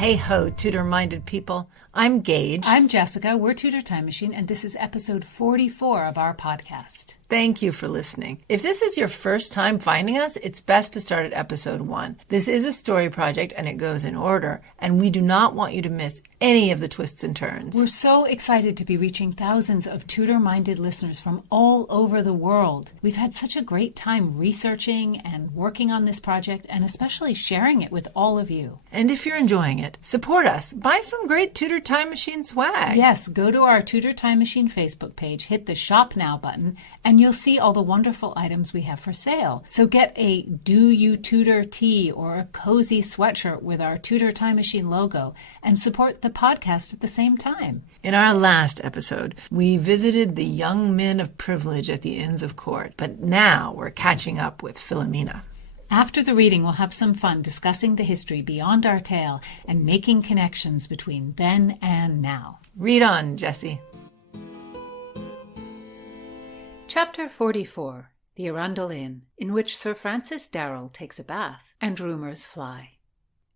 Hey ho, Tudor-minded people. I'm Gage. I'm Jessica. We're Tudor Time Machine, and this is episode 44 of our podcast. Thank you for listening. If this is your first time finding us, it's best to start at episode 1. This is a story project, and it goes in order, and we do not want you to miss any of the twists and turns. We're so excited to be reaching thousands of Tudor-minded listeners from all over the world. We've had such a great time researching and working on this project, and especially sharing it with all of you. And if you're enjoying it, support us. Buy some great Tudor Time Machine swag. Yes, go to our Tudor Time Machine Facebook page, hit the Shop Now button, and you'll see all the wonderful items we have for sale. So get a Do You Tudor tee or a cozy sweatshirt with our Tudor Time Machine logo and support the podcast at the same time. In our last episode, we visited the young men of privilege at the Inns of Court, but now we're catching up with Philomena. After the reading, we'll have some fun discussing the history beyond our tale and making connections between then and now. Read on, Jessie. Chapter 44, The Arundel Inn, in which Sir Francis Darell takes a bath and rumours fly.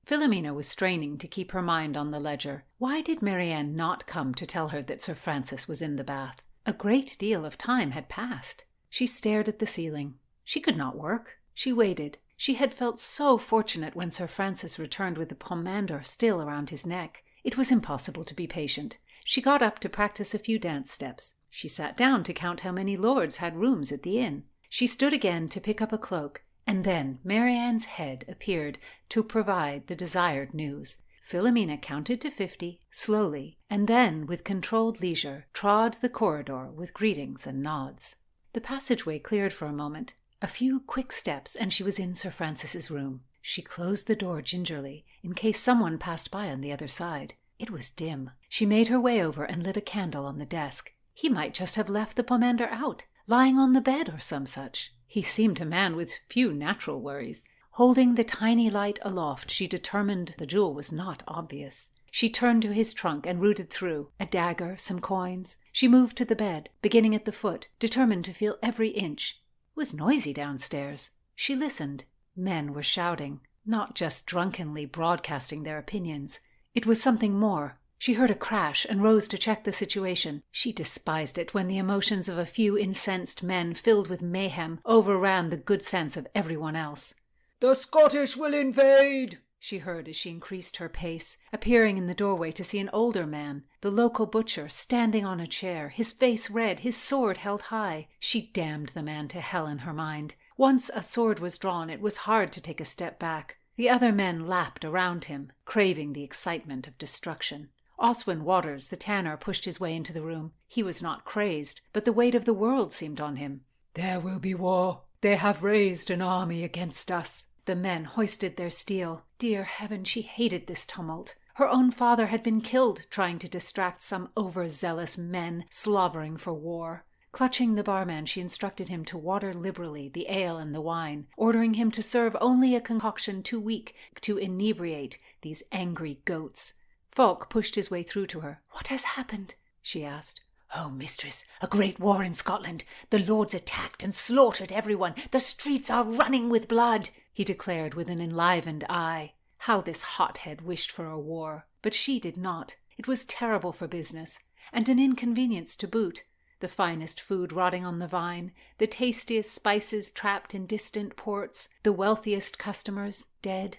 Philomena was straining to keep her mind on the ledger. Why did Marianne not come to tell her that Sir Francis was in the bath? A great deal of time had passed. She stared at the ceiling. She could not work. She waited. She had felt so fortunate when Sir Francis returned with the pomander still around his neck. It was impossible to be patient. She got up to practice a few dance steps. She sat down to count how many lords had rooms at the inn. She stood again to pick up a cloak, and then Marianne's head appeared to provide the desired news. Philomena counted to 50, slowly, and then, with controlled leisure, trod the corridor with greetings and nods. The passageway cleared for a moment. A few quick steps, and she was in Sir Francis's room. She closed the door gingerly, in case someone passed by on the other side. It was dim. She made her way over and lit a candle on the desk. He might just have left the pomander out, lying on the bed or some such. He seemed a man with few natural worries. Holding the tiny light aloft, she determined the jewel was not obvious. She turned to his trunk and rooted through. A dagger, some coins. She moved to the bed, beginning at the foot, determined to feel every inch. It was noisy downstairs. She listened. Men were shouting, not just drunkenly broadcasting their opinions. It was something more. She heard a crash and rose to check the situation. She despised it when the emotions of a few incensed men filled with mayhem overran the good sense of everyone else. "The Scottish will invade!" she heard as she increased her pace, appearing in the doorway to see an older man, the local butcher, standing on a chair, his face red, his sword held high. She damned the man to hell in her mind. Once a sword was drawn, it was hard to take a step back. The other men lapped around him, craving the excitement of destruction. Oswin Waters, the tanner, pushed his way into the room. He was not crazed, but the weight of the world seemed on him. "There will be war. They have raised an army against us." The men hoisted their steel. Dear heaven, she hated this tumult. Her own father had been killed trying to distract some overzealous men slobbering for war. Clutching the barman, she instructed him to water liberally the ale and the wine, ordering him to serve only a concoction too weak to inebriate these angry goats. Falk pushed his way through to her. "What has happened?" she asked. "Oh, mistress, a great war in Scotland. The lords attacked and slaughtered everyone. The streets are running with blood," he declared with an enlivened eye. How this hothead wished for a war, but she did not. It was terrible for business, and an inconvenience to boot. The finest food rotting on the vine, the tastiest spices trapped in distant ports, the wealthiest customers dead.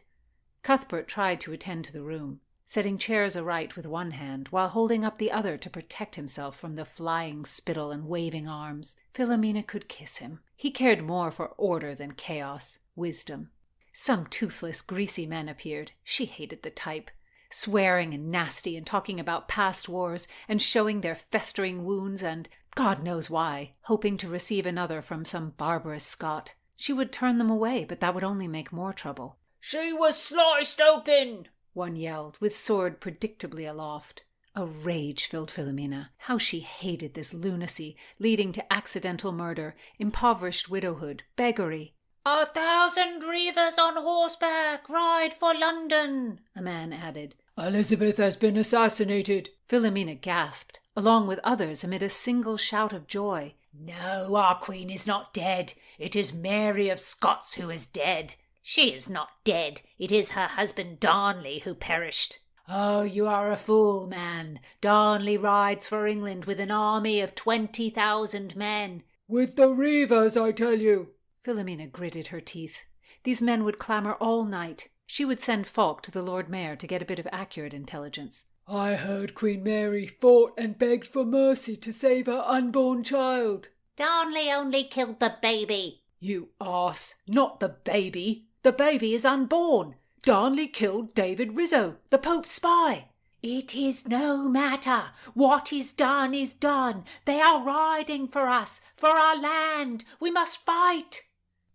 Cuthbert tried to attend to the room, setting chairs aright with one hand while holding up the other to protect himself from the flying spittle and waving arms. Philomena could kiss him. He cared more for order than chaos, wisdom. Some toothless, greasy men appeared. She hated the type. Swearing and nasty and talking about past wars and showing their festering wounds and, God knows why, hoping to receive another from some barbarous Scot. She would turn them away, but that would only make more trouble. "She was sliced open!" one yelled, with sword predictably aloft. A rage filled Philomena. How she hated this lunacy, leading to accidental murder, impoverished widowhood, beggary. "1,000 reivers on horseback ride for London," a man added. "Elizabeth has been assassinated." Philomena gasped, along with others amid a single shout of joy. "No, our queen is not dead. It is Mary of Scots who is dead." "She is not dead. It is her husband Darnley who perished." "Oh, you are a fool, man. Darnley rides for England with an army of 20,000 men." "With the reivers, I tell you." Philomena gritted her teeth. These men would clamour all night. She would send Falk to the Lord Mayor to get a bit of accurate intelligence. "I heard Queen Mary fought and begged for mercy to save her unborn child." "Darnley only killed the baby." "You arse, not the baby. The baby is unborn. Darnley killed David Rizzo, the Pope's spy." "It is no matter. What is done is done. They are riding for us, for our land. We must fight."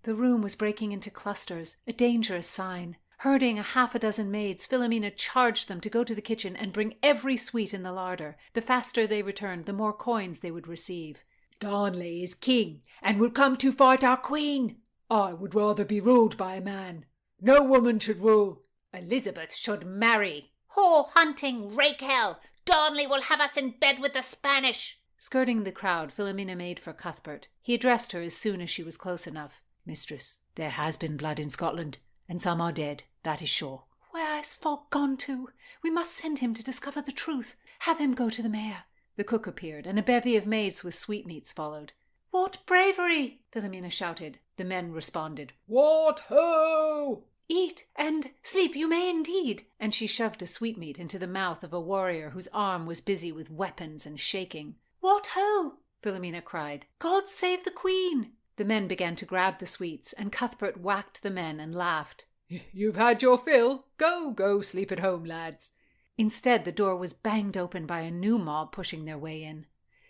The room was breaking into clusters, a dangerous sign. Herding a half a dozen maids, Philomena charged them to go to the kitchen and bring every sweet in the larder. The faster they returned, the more coins they would receive. "Darnley is king, and will come to fight our queen. I would rather be ruled by a man. No woman should rule." "Elizabeth should marry." "Whore hunting, rake hell. Darnley will have us in bed with the Spanish." Skirting the crowd, Philomena made for Cuthbert. He addressed her as soon as she was close enough. "Mistress, there has been blood in Scotland, and some are dead, that is sure." "Where has Falk gone to? We must send him to discover the truth. Have him go to the mayor." The cook appeared, and a bevy of maids with sweetmeats followed. "What bravery!" Philomena shouted. The men responded, "What ho!" "Eat and sleep you may indeed." And she shoved a sweetmeat into the mouth of a warrior whose arm was busy with weapons and shaking. "What ho!" Philomena cried. "God save the Queen!" The men began to grab the sweets, and Cuthbert whacked the men and laughed. "You've had your fill. Go sleep at home, lads." Instead, the door was banged open by a new mob pushing their way in.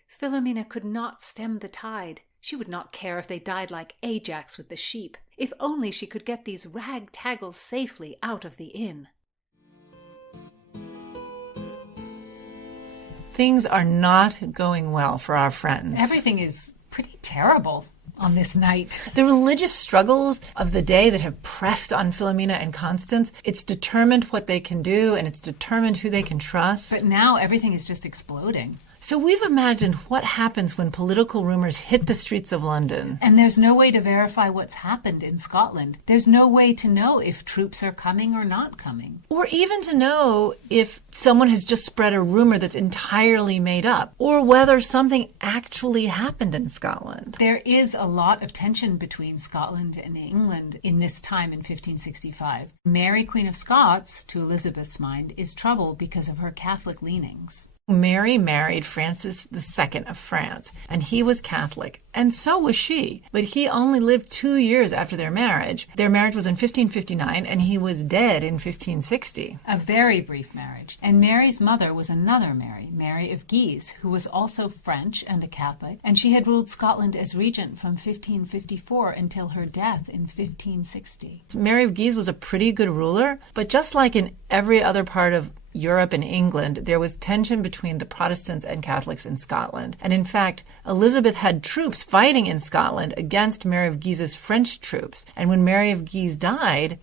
Philomena could not stem the tide. She would not care if they died like Ajax with the sheep. If only she could get these ragtaggles safely out of the inn. Things are not going well for our friends. Everything is pretty terrible on this night. The religious struggles of the day that have pressed on Philomena and Constance, it's determined what they can do and it's determined who they can trust. But now everything is just exploding. So we've imagined what happens when political rumors hit the streets of London. And there's no way to verify what's happened in Scotland. There's no way to know if troops are coming or not coming. Or even to know if someone has just spread a rumor that's entirely made up, or whether something actually happened in Scotland. There is a lot of tension between Scotland and England in this time in 1565. Mary, Queen of Scots, to Elizabeth's mind, is trouble because of her Catholic leanings. Mary married Francis II of France, and he was Catholic, and so was she. But he only lived 2 years after their marriage. Their marriage was in 1559, and he was dead in 1560. A very brief marriage. And Mary's mother was another Mary, Mary of Guise, who was also French and a Catholic, and she had ruled Scotland as regent from 1554 until her death in 1560. Mary of Guise was a pretty good ruler, but just like in every other part of Europe and England, there was tension between the Protestants and Catholics in Scotland. And in fact, Elizabeth had troops fighting in Scotland against Mary of Guise's French troops. And when Mary of Guise died,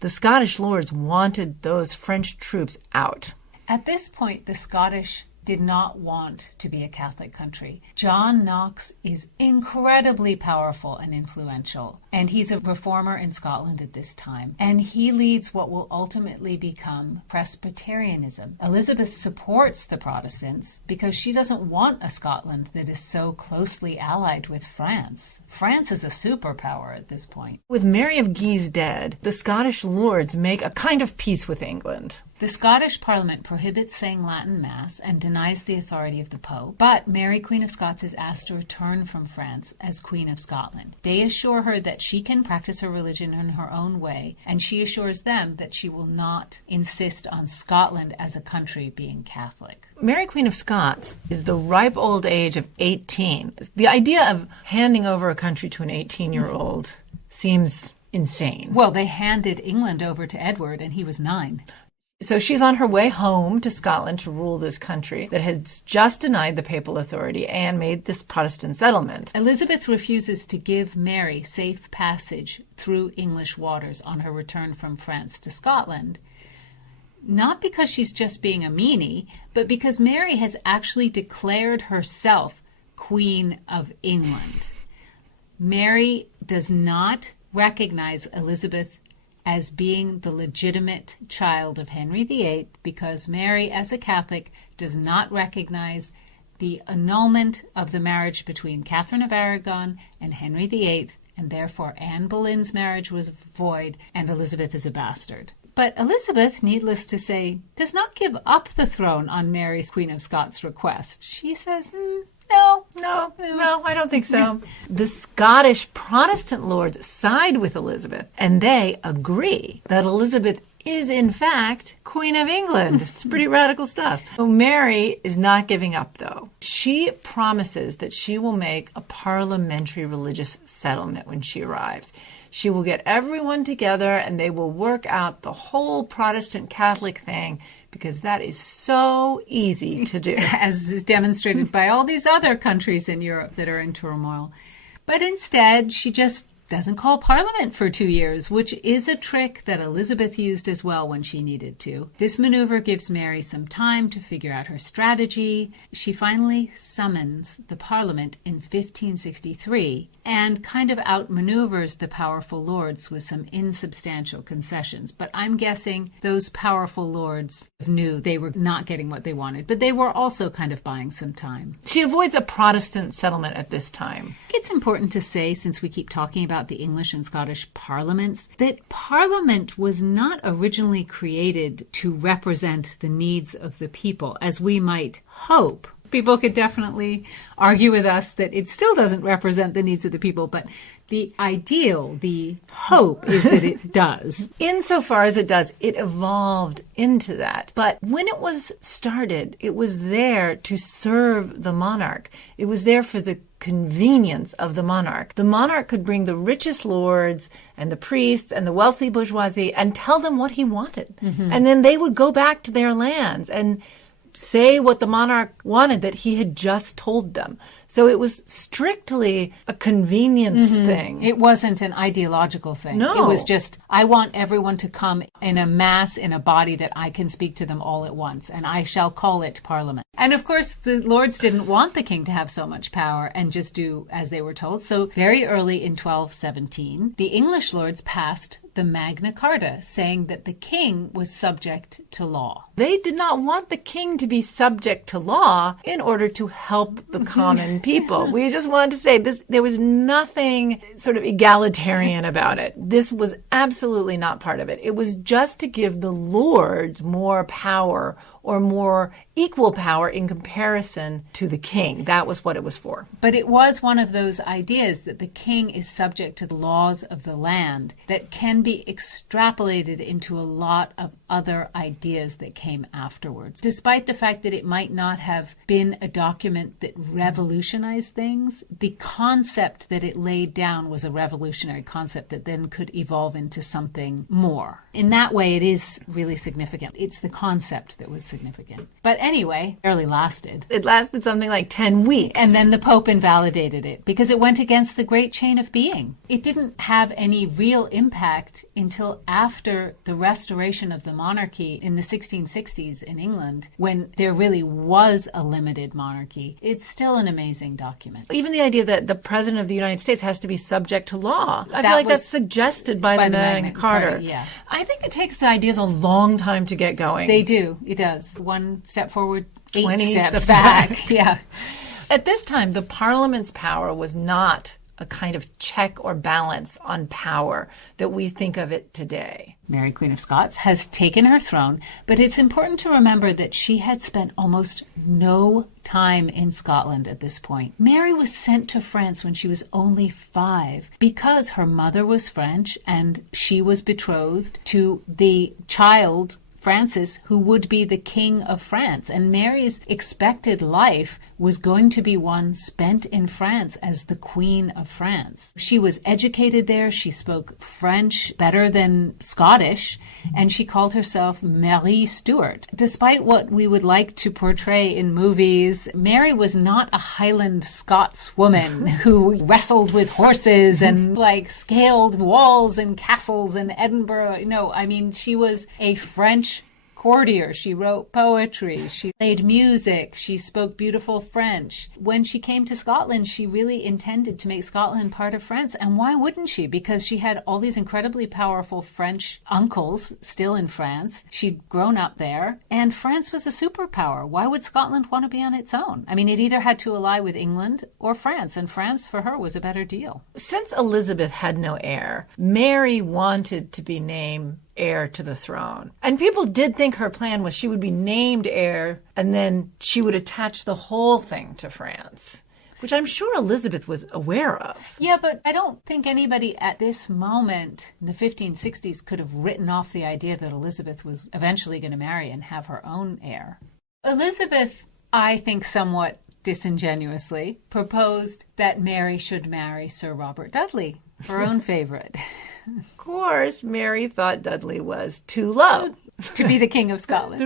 the Scottish lords wanted those French troops out. At this point, the Scottish did not want to be a Catholic country. John Knox is incredibly powerful and influential, and he's a reformer in Scotland at this time, and he leads what will ultimately become Presbyterianism. Elizabeth supports the Protestants because she doesn't want a Scotland that is so closely allied with France. France is a superpower at this point. With Mary of Guise dead, the Scottish lords make a kind of peace with England. The Scottish Parliament prohibits saying Latin Mass and denies the authority of the Pope, but Mary, Queen of Scots, is asked to return from France as Queen of Scotland. They assure her that she can practice her religion in her own way, and she assures them that she will not insist on Scotland as a country being Catholic. Mary, Queen of Scots, is the ripe old age of 18. The idea of handing over a country to an 18-year-old seems insane. Well, they handed England over to Edward, and he was 9. So she's on her way home to Scotland to rule this country that has just denied the papal authority and made this Protestant settlement. Elizabeth refuses to give Mary safe passage through English waters on her return from France to Scotland, not because she's just being a meanie, but because Mary has actually declared herself Queen of England. Mary does not recognize Elizabeth as being the legitimate child of Henry VIII because Mary, as a Catholic, does not recognize the annulment of the marriage between Catherine of Aragon and Henry VIII, and therefore Anne Boleyn's marriage was void and Elizabeth is a bastard. But Elizabeth, needless to say, does not give up the throne on Mary, Queen of Scots' request. She says, no, I don't think so. The Scottish Protestant lords side with Elizabeth, and they agree that Elizabeth is, in fact, Queen of England. It's pretty radical stuff. So Mary is not giving up, though. She promises that she will make a parliamentary religious settlement when she arrives. She will get everyone together and they will work out the whole Protestant Catholic thing because that is so easy to do. As is demonstrated by all these other countries in Europe that are in turmoil. But instead, she just doesn't call Parliament for 2 years, which is a trick that Elizabeth used as well when she needed to. This maneuver gives Mary some time to figure out her strategy. She finally summons the Parliament in 1563 and kind of outmaneuvers the powerful lords with some insubstantial concessions. But I'm guessing those powerful lords knew they were not getting what they wanted, but they were also kind of buying some time. She avoids a Protestant settlement at this time. It's important to say, since we keep talking about the English and Scottish parliaments, that Parliament was not originally created to represent the needs of the people, as we might hope. People could definitely argue with us that it still doesn't represent the needs of the people, but the ideal, the hope is that it does. Insofar as it does, it evolved into that. But when it was started, it was there to serve the monarch. It was there for the convenience of the monarch. The monarch could bring the richest lords and the priests and the wealthy bourgeoisie and tell them what he wanted. Mm-hmm. And then they would go back to their lands and say what the monarch wanted that he had just told them. So it was strictly a convenience thing. It wasn't an ideological thing. No. It was just, I want everyone to come in a mass, in a body that I can speak to them all at once, and I shall call it Parliament. And of course, the lords didn't want the king to have so much power and just do as they were told. So very early in 1217, the English lords passed the Magna Carta, saying that the king was subject to law. They did not want the king to be subject to law in order to help the common people. We just wanted to say this, there was nothing sort of egalitarian about it. This was absolutely not part of it. It was just to give the lords more power or more equal power in comparison to the king. That was what it was for. But it was one of those ideas that the king is subject to the laws of the land that can be extrapolated into a lot of other ideas that came afterwards. Despite the fact that it might not have been a document that revolutionized things, the concept that it laid down was a revolutionary concept that then could evolve into something more. In that way, it is really significant. It's the concept that was significant. But anyway, it barely lasted. It lasted something like 10 weeks. And then the Pope invalidated it because it went against the great chain of being. It didn't have any real impact until after the restoration of the monarchy in the 1660s in England, when there really was a limited monarchy. It's still an amazing document. Even the idea that the President of the United States has to be subject to law. I feel like that's suggested by the Magna Carta. Yeah. I think it takes the ideas a long time to get going. They do. It does. One step forward, 20 8 steps back. Yeah. At this time, the Parliament's power was not a kind of check or balance on power that we think of it today. Mary, Queen of Scots, has taken her throne, but it's important to remember that she had spent almost no time in Scotland at this point. Mary was sent to France when she was only 5 because her mother was French and she was betrothed to the child Francis, who would be the King of France. And Mary's expected life was going to be one spent in France as the Queen of France. She was educated there. She spoke French better than Scottish, and she called herself Mary Stuart. Despite what we would like to portray in movies, Mary was not a Highland Scots woman who wrestled with horses and scaled walls and castles in Edinburgh. No, I mean, she was a French courtier. She wrote poetry. She played music. She spoke beautiful French. When she came to Scotland, she really intended to make Scotland part of France. And why wouldn't she? Because she had all these incredibly powerful French uncles still in France. She'd grown up there. And France was a superpower. Why would Scotland want to be on its own? I mean, it either had to ally with England or France. And France, for her, was a better deal. Since Elizabeth had no heir, Mary wanted to be named heir to the throne. And people did think her plan was she would be named heir and then she would attach the whole thing to France, which I'm sure Elizabeth was aware of. Yeah, but I don't think anybody at this moment in the 1560s could have written off the idea that Elizabeth was eventually going to marry and have her own heir. Elizabeth, I think somewhat disingenuously, proposed that Mary should marry Sir Robert Dudley, her own favorite. Of course, Mary thought Dudley was too low to be the King of Scotland.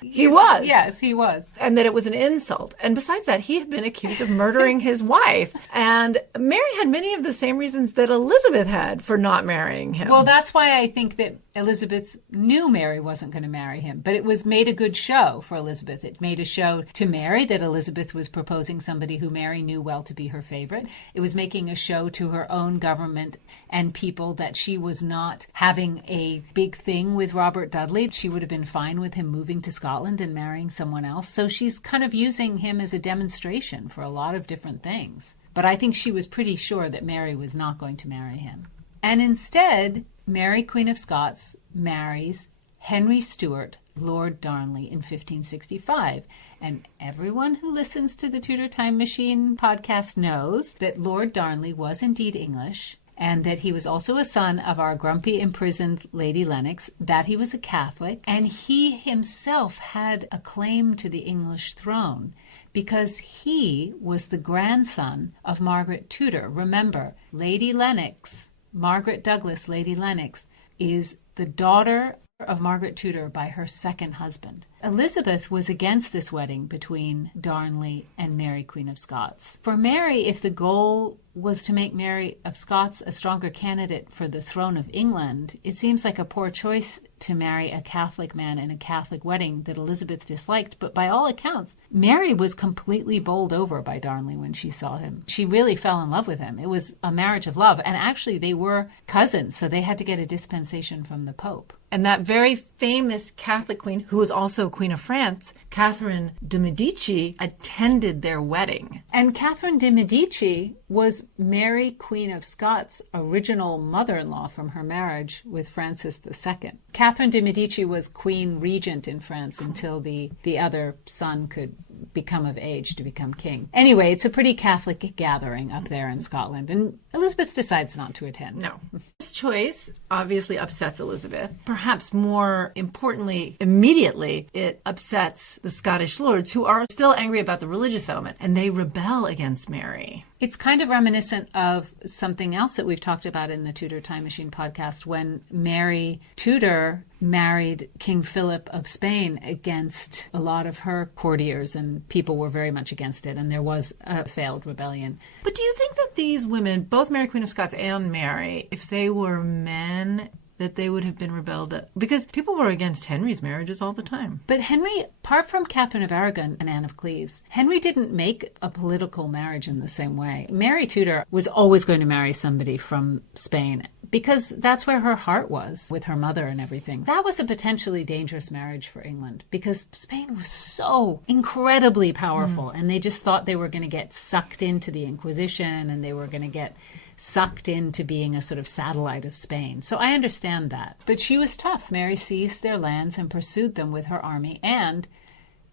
He was. Yes, he was. And that it was an insult. And besides that, he had been accused of murdering his wife. And Mary had many of the same reasons that Elizabeth had for not marrying him. Well, that's why I think that Elizabeth knew Mary wasn't going to marry him. But it was made a good show for Elizabeth. It made a show to Mary that Elizabeth was proposing somebody who Mary knew well to be her favorite. It was making a show to her own government and people that she was not having a big thing with Robert Dudley. She would have been fine with him moving to Scotland and marrying someone else. So she's kind of using him as a demonstration for a lot of different things. But I think she was pretty sure that Mary was not going to marry him. And instead, Mary, Queen of Scots, marries Henry Stuart, Lord Darnley, in 1565. And everyone who listens to the Tudor Time Machine podcast knows that Lord Darnley was indeed English, and that he was also a son of our grumpy imprisoned Lady Lennox, that he was a Catholic, and he himself had a claim to the English throne because he was the grandson of Margaret Tudor. Remember, Lady Lennox, Margaret Douglas, Lady Lennox, is the daughter of Margaret Tudor by her second husband. Elizabeth was against this wedding between Darnley and Mary, Queen of Scots. For Mary, if the goal was to make Mary of Scots a stronger candidate for the throne of England, it seems like a poor choice to marry a Catholic man in a Catholic wedding that Elizabeth disliked. But by all accounts, Mary was completely bowled over by Darnley when she saw him. She really fell in love with him. It was a marriage of love. And actually, they were cousins, so they had to get a dispensation from the Pope. And that very famous Catholic queen, who was also Queen of France, Catherine de' Medici, attended their wedding. And Catherine de' Medici was Mary, Queen of Scots' original mother-in-law from her marriage with Francis II. Catherine de' Medici was Queen Regent in France until the other son could become of age to become king. Anyway, it's a pretty Catholic gathering up there in Scotland, and Elizabeth decides not to attend. No. This choice obviously upsets Elizabeth. Perhaps more importantly, immediately, it upsets the Scottish lords, who are still angry about the religious settlement, and they rebel against Mary. It's kind of reminiscent of something else that we've talked about in the Tudor Time Machine podcast when Mary Tudor married King Philip of Spain against a lot of her courtiers, and people were very much against it, and there was a failed rebellion. But do you think that these women, both Mary Queen of Scots and Mary, if they were men, that they would have been rebelled at? Because people were against Henry's marriages all the time. But Henry, apart from Catherine of Aragon and Anne of Cleves, Henry didn't make a political marriage in the same way. Mary Tudor was always going to marry somebody from Spain because that's where her heart was with her mother and everything. That was a potentially dangerous marriage for England because Spain was so incredibly powerful and they just thought they were going to get sucked into the Inquisition and they were going to get sucked into being a sort of satellite of Spain. So I understand that. But she was tough. Mary seized their lands and pursued them with her army. And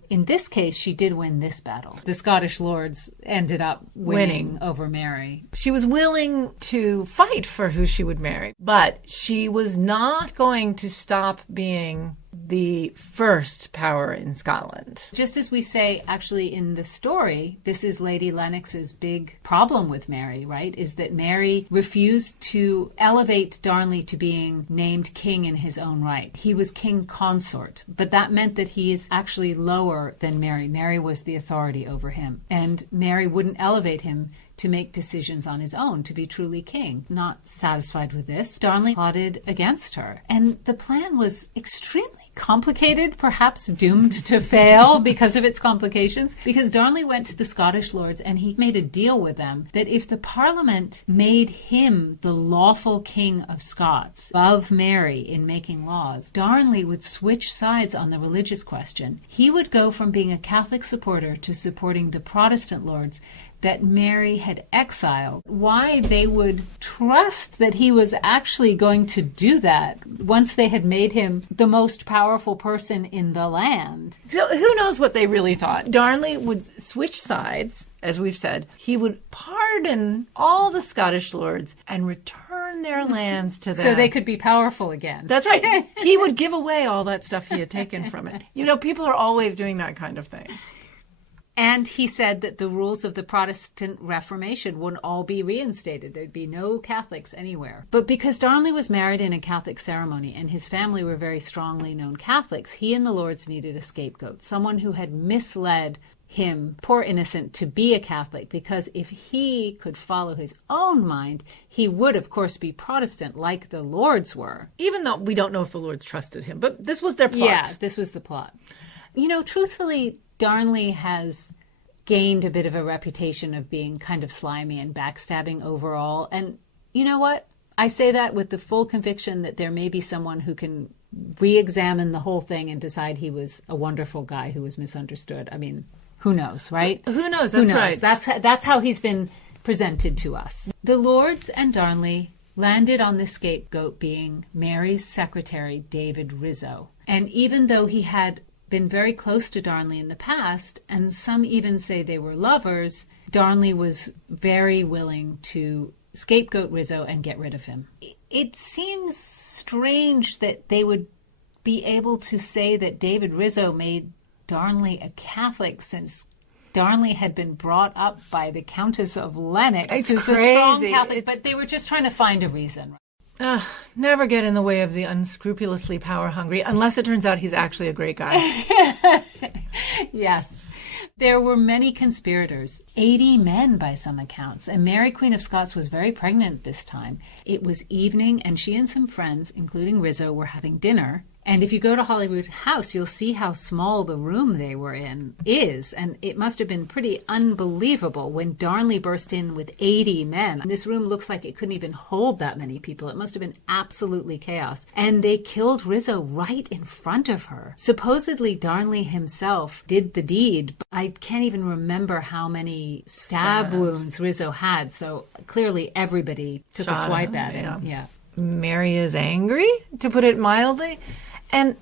in this case, she did win this battle. The Scottish lords ended up winning over Mary. She was willing to fight for who she would marry, but she was not going to stop being the first power in Scotland. Just as we say, actually, in the story, this is Lady Lennox's big problem with Mary, right? Is that Mary refused to elevate Darnley to being named king in his own right. He was king consort, but that meant that he is actually lower than Mary. Mary was the authority over him, and Mary wouldn't elevate him to make decisions on his own, to be truly king. Not satisfied with this, Darnley plotted against her. And the plan was extremely complicated, perhaps doomed to fail because of its complications, because Darnley went to the Scottish lords and he made a deal with them that if the Parliament made him the lawful king of Scots above Mary in making laws, Darnley would switch sides on the religious question. He would go from being a Catholic supporter to supporting the Protestant lords that Mary had exiled. Why they would trust that he was actually going to do that once they had made him the most powerful person in the land. So who knows what they really thought? Darnley would switch sides, as we've said. He would pardon all the Scottish lords and return their lands to them. So they could be powerful again. That's right. He would give away all that stuff he had taken from it. You know, people are always doing that kind of thing. And he said that the rules of the Protestant Reformation would all be reinstated. There'd be no Catholics anywhere. But because Darnley was married in a Catholic ceremony and his family were very strongly known Catholics, he and the lords needed a scapegoat, someone who had misled him, poor innocent, to be a Catholic, because if he could follow his own mind, he would, of course, be Protestant like the lords were. Even though we don't know if the lords trusted him, but this was their plot. Yeah, this was the plot. You know, truthfully, Darnley has gained a bit of a reputation of being kind of slimy and backstabbing overall. And you know what? I say that with the full conviction that there may be someone who can re-examine the whole thing and decide he was a wonderful guy who was misunderstood. I mean, who knows, right? Who knows? That's right. That's how he's been presented to us. The lords and Darnley landed on the scapegoat being Mary's secretary, David Rizzo. And even though he had been very close to Darnley in the past, and some even say they were lovers, Darnley was very willing to scapegoat Rizzo and get rid of him. It seems strange that they would be able to say that David Rizzo made Darnley a Catholic, since Darnley had been brought up by the Countess of Lennox, who's a strong Catholic, but they were just trying to find a reason. Never get in the way of the unscrupulously power-hungry, unless it turns out he's actually a great guy. Yes. There were many conspirators, 80 men by some accounts, and Mary, Queen of Scots, was very pregnant this time. It was evening, and she and some friends, including Rizzo, were having dinner. And if you go to Holyrood House, you'll see how small the room they were in is. And it must have been pretty unbelievable when Darnley burst in with 80 men. This room looks like it couldn't even hold that many people. It must have been absolutely chaos. And they killed Rizzo right in front of her. Supposedly, Darnley himself did the deed. I can't even remember how many stab wounds Rizzo had. So clearly everybody took a swipe at him. Yeah. Mary is angry, to put it mildly. And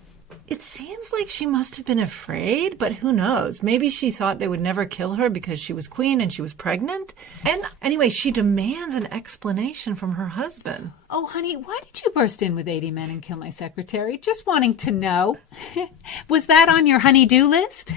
it seems like she must have been afraid, but who knows? Maybe she thought they would never kill her because she was queen and she was pregnant. And anyway, she demands an explanation from her husband. Oh, honey, why did you burst in with 80 men and kill my secretary? Just wanting to know. Was that on your honey-do list?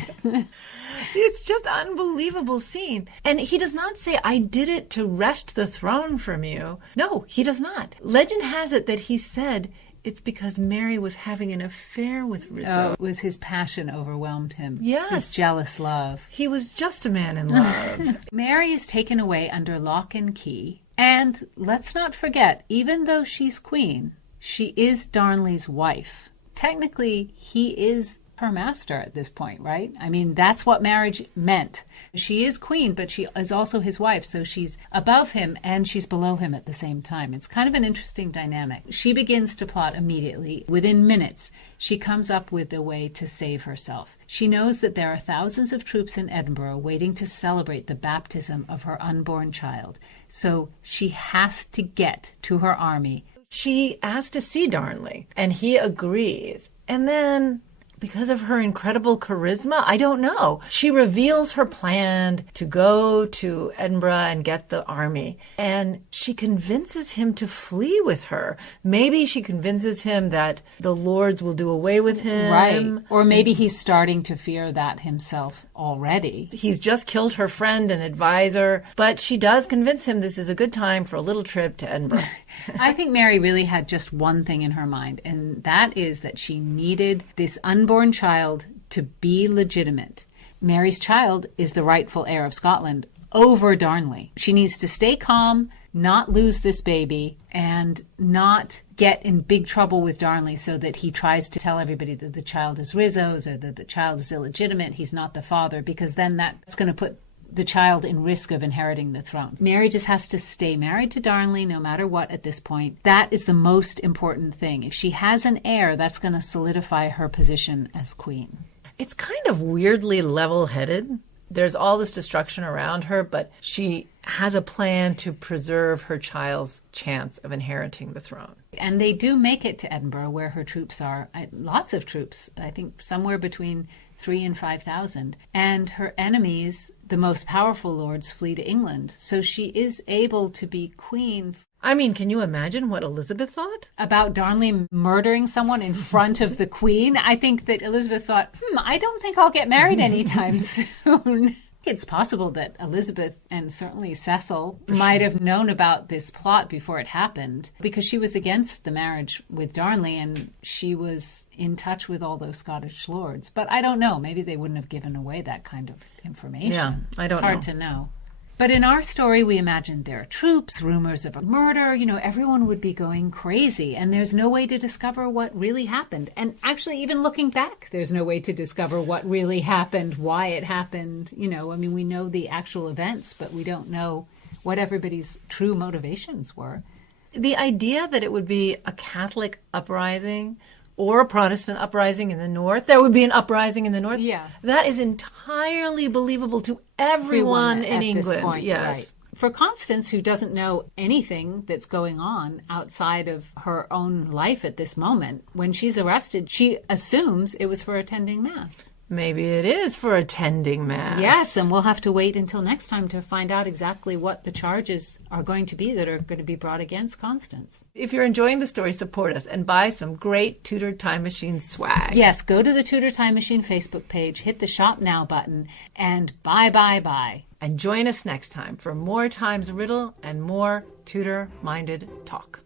It's just an unbelievable scene. And he does not say, I did it to wrest the throne from you. No, he does not. Legend has it that he said it's because Mary was having an affair with Rizzo. Oh, it was his passion overwhelmed him. Yes. His jealous love. He was just a man in love. Mary is taken away under lock and key. And let's not forget, even though she's queen, she is Darnley's wife. Technically, he is her master at this point, right? I mean, that's what marriage meant. She is queen, but she is also his wife, so she's above him and she's below him at the same time. It's kind of an interesting dynamic. She begins to plot immediately. Within minutes, she comes up with a way to save herself. She knows that there are thousands of troops in Edinburgh waiting to celebrate the baptism of her unborn child, so she has to get to her army. She asks to see Darnley, and he agrees. And then, because of her incredible charisma, I don't know, she reveals her plan to go to Edinburgh and get the army. And she convinces him to flee with her. Maybe she convinces him that the lords will do away with him. Right. Or maybe he's starting to fear that himself already. He's just killed her friend and advisor, but she does convince him this is a good time for a little trip to Edinburgh. I think Mary really had just one thing in her mind, and that is that she needed this unborn child to be legitimate. Mary's child is the rightful heir of Scotland, over Darnley. She needs to stay calm, not lose this baby, and not get in big trouble with Darnley so that he tries to tell everybody that the child is Rizzo's or that the child is illegitimate, he's not the father, because then that's going to put the child in risk of inheriting the throne. Mary just has to stay married to Darnley no matter what at this point. That is the most important thing. If she has an heir, that's going to solidify her position as queen. It's kind of weirdly level-headed. There's all this destruction around her, but she has a plan to preserve her child's chance of inheriting the throne. And they do make it to Edinburgh, where her troops are. Lots of troops, I think somewhere between 3,000 and 5,000. And her enemies, the most powerful lords, flee to England. So she is able to be queen. I mean, can you imagine what Elizabeth thought? About Darnley murdering someone in front of the queen? I think that Elizabeth thought, I don't think I'll get married anytime soon. It's possible that Elizabeth and certainly Cecil might have known about this plot before it happened, because she was against the marriage with Darnley and she was in touch with all those Scottish lords. But I don't know. Maybe they wouldn't have given away that kind of information. Yeah, I don't know. It's hard to know. But in our story, we imagined there are troops, rumors of a murder, everyone would be going crazy. And there's no way to discover what really happened. And actually, even looking back, there's no way to discover what really happened, why it happened. We know the actual events, but we don't know what everybody's true motivations were. The idea that it would be a Catholic uprising or a Protestant uprising in the North, there would be an uprising in the North. Yeah. That is entirely believable to everyone in England. This point, yes. Right. For Constance, who doesn't know anything that's going on outside of her own life at this moment, when she's arrested, she assumes it was for attending Mass. Maybe it is for attending Mass. Yes, and we'll have to wait until next time to find out exactly what the charges are going to be that are going to be brought against Constance. If you're enjoying the story, support us and buy some great Tudor Time Machine swag. Yes, go to the Tudor Time Machine Facebook page, hit the Shop Now button, and buy. And join us next time for more Time's Riddle and more Tudor-minded talk.